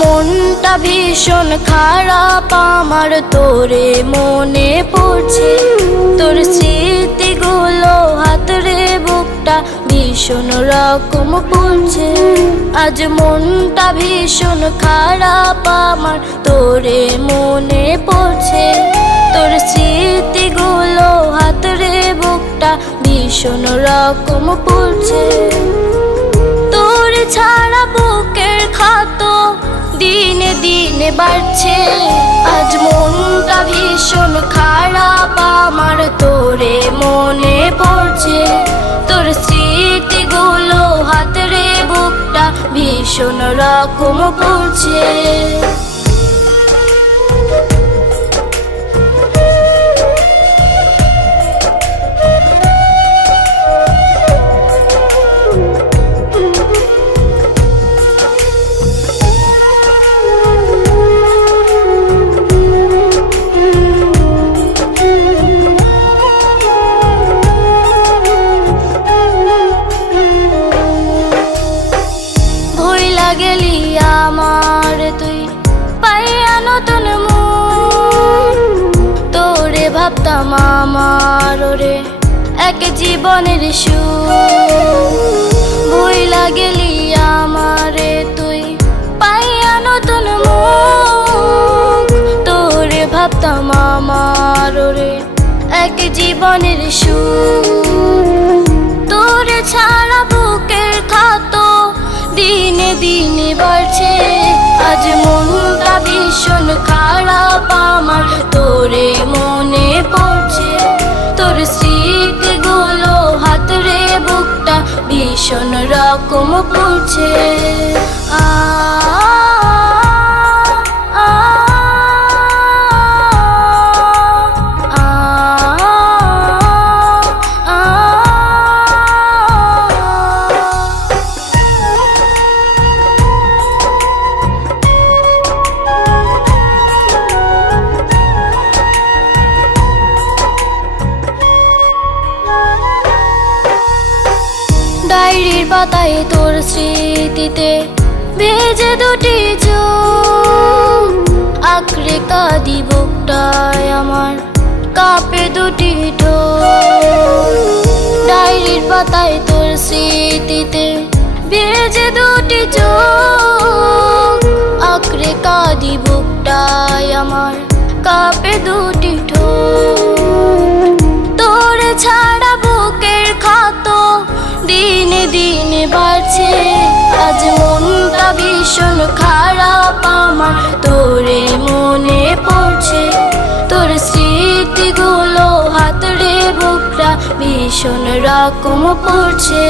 মনটা ভীষণ খারাপ আমার, তোরে মনে পড়ছে। তোর স্মৃতিগুলো হাতরে বুকটা ভীষণ রকম পড়ছে। আজ মনটা ভীষণ খারাপ আমার, তোরে মনে পড়ছে। তোর স্মৃতিগুলো হাতরে বুকটা ভীষণ রকম পড়ছে। তোর ছাড়া বুকের ক্ষত দিনে দিনে বাড়ছে। আজ মনটা ভীষণ খারাপ আমার, তোরে মনে পড়ছে। তোর স্মৃতিগুলো হাতরে বুকটা ভীষণ রকম পড়ছে। গেলি আমার তুই পাইয়া নতুন মন, তোরে ভাবতাম আমার রে এক জীবনের সুখ। ভুইলা গেলি আমারে তুই পাইয়া নতুন মন, তোরে ভাবতাম আমার রে এক জীবনের সুখ। তোরে ছাড়া বুকের ক্ষত দিনে দিনে বাড়ছে। আজ মনটা ভীষণ খারাপ আমার, তোরে মনে পড়ছে। তোর স্মৃতিগুলো হাতরে বুকটা ভীষণ রকম পড়ছে। ডায়েরির পাতায় তোর স্মৃতিতে ভেজে দুটি চোখ, আঁকড়ে কাঁদি বুকটায় আমার কাঁপে দুটি ঠোঁট। ডায়েরির পাতায় তোর স্মৃতিতে ভেজে দুটি চোখ, আঁকড়ে কাঁদি বুকটায় আমার কাঁপে দুটি ঠোঁট। তোর ছাড়া বুকের ক্ষত দিনে দিনে বাড়ছে। আজ মনটা ভীষণ খারাপ আমার, তোরে মনে পড়ছে। তোর স্মৃতিগুলো হাতরে বুকটা ভীষণ রকম পড়ছে।